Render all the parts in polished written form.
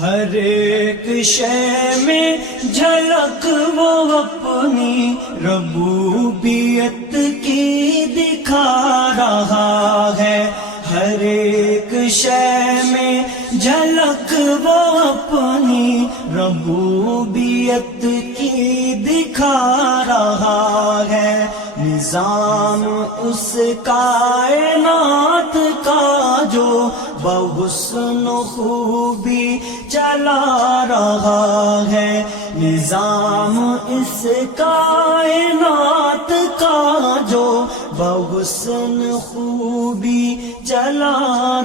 ہر ایک شے میں جھلک وہ اپنی ربوبیت کی دکھا رہا ہے. ہر ایک شے میں جھلک وہ اپنی ربوبیت کی دکھا رہا ہے. نظام اس کائنات کا جو بحسن خوبی چلا رہا ہے. نظام اس کائنات کا جو بحسن خوبی چلا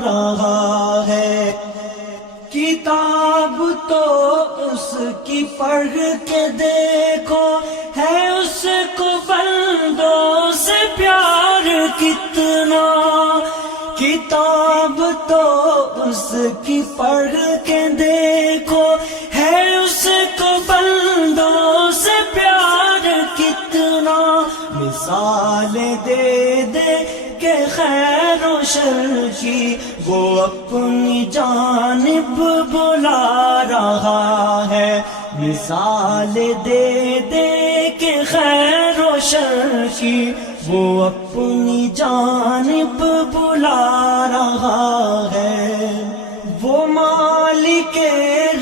رہا ہے. کتاب تو اس کی پڑھ کے دیکھو ہے اس کو بندوں سے پیار کتنا. کتاب تو اس کی پڑھ کے دیکھو ہے اس کو بندوں سے پیار کتنا. مثال دے دے کہ خیر و شر کی وہ اپنی جانب بلا رہا ہے. مثال دے دے کہ خیر و شر کی وہ اپنی جانب بلا رہا ہے. وہ مالک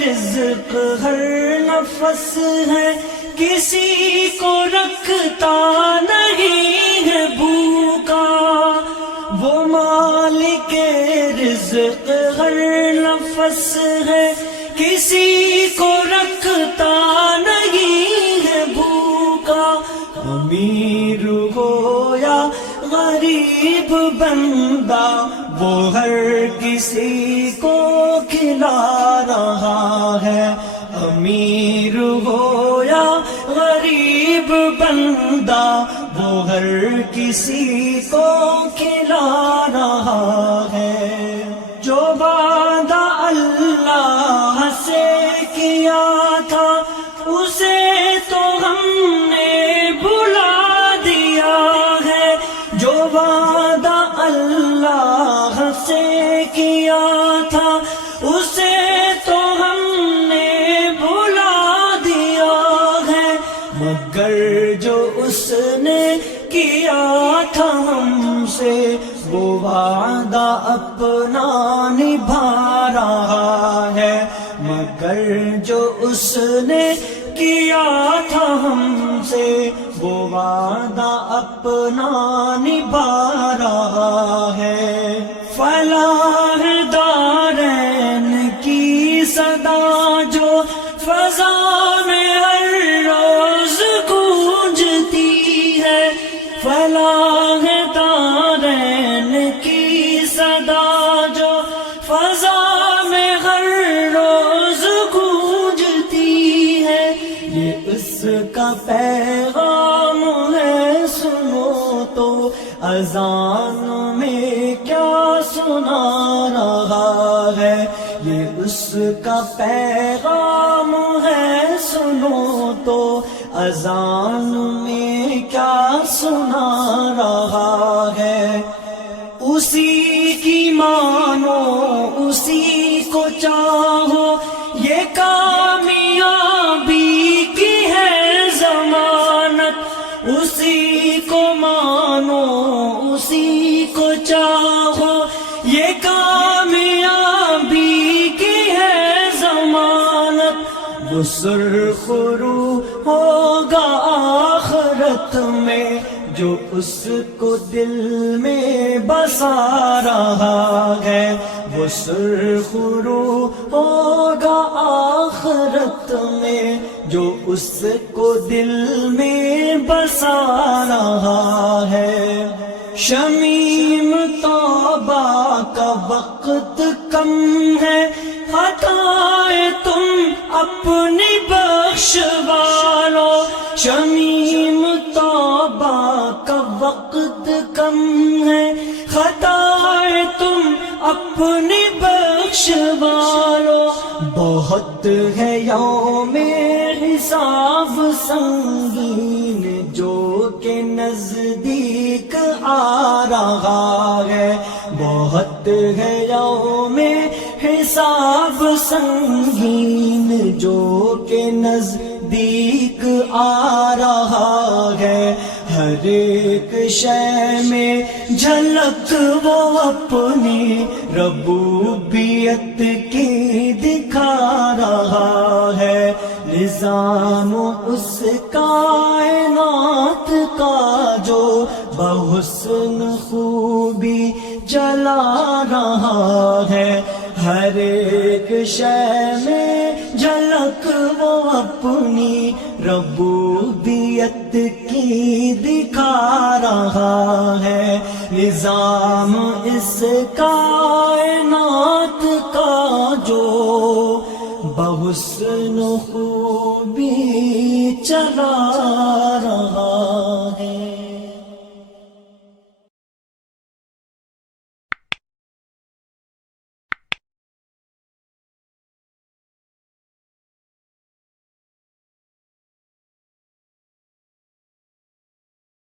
رزق ہر نفس ہے کسی کو رکھتا نہیں ہے بھوکا. وہ مالک رزق ہر نفس ہے کسی کو رکھتا نہیں ہے بھوکا. امیر ہو یا غریب بندہ وہ ہر کسی کو کھلا رہا ہے. امیر ہو یا غریب بندہ وہ ہر کسی کو کھلا رہا ہے. جو وعدہ اللہ سے کیا تھا اسے تو ہم نے بھلا دیا ہے. جو وعدہ اللہ سے کیا تھا اسے تو ہم نے بھلا دیا ہے. مگر جو اس نے کیا تھا ہم سے وہ وعدہ اپنا نبھا رہا ہے. مگر جو اس نے کیا تھا ہم سے وہ وعدہ اپنا نبھا رہا ہے. فلاح دارین کی صدا جو فضا میں ہر روز گونجتی ہے. فلاح دارین کی صدا جو فضا میں ہر روز گونجتی ہے. یہ اس کا پیغام ہے سنو تو اذان میں کیا سنا رہا ہے. یہ اس کا پیغام ہے سنو تو اذان میں کیا سنا رہا ہے. اسی کی مانو اسی کو چاہو یہ کامیابی کی ہے ضمانت. اسی کو مانو اسی کو چاہو یہ کامیابی کی ہے ضمانت. وہ سرخ رو ہوگا آخرت میں جو اس کو دل میں بسا رہا ہے. وہ سرخ رو ہوگا آخرت میں جو اس کو دل میں بسا رہا ہے. شمیم توبہ کا وقت کم ہے خطائے تم اپنی بخشوا لو. شمیم توبہ کا وقت کم ہے خطائے تم اپنی بخشوا لو. بہت ہے یوم حساب سنگین جو کہ نزدیک آ رہا ہے. بہت ہے یوم حساب سنگین جو کہ نزدیک آ رہا ہے، ہر ایک شے میں جھلک وہ اپنی ربوبیت کی دکھا رہا ہے۔ نظام اس کائنات کا جو بحسن خوبی چلا رہا ہے، ہر ایک شے میں جھلک وہ اپنی ربوبیت کی دکھا رہا ہے۔ نظام اس کائنات کا جو بحسن خوبی چلا رہا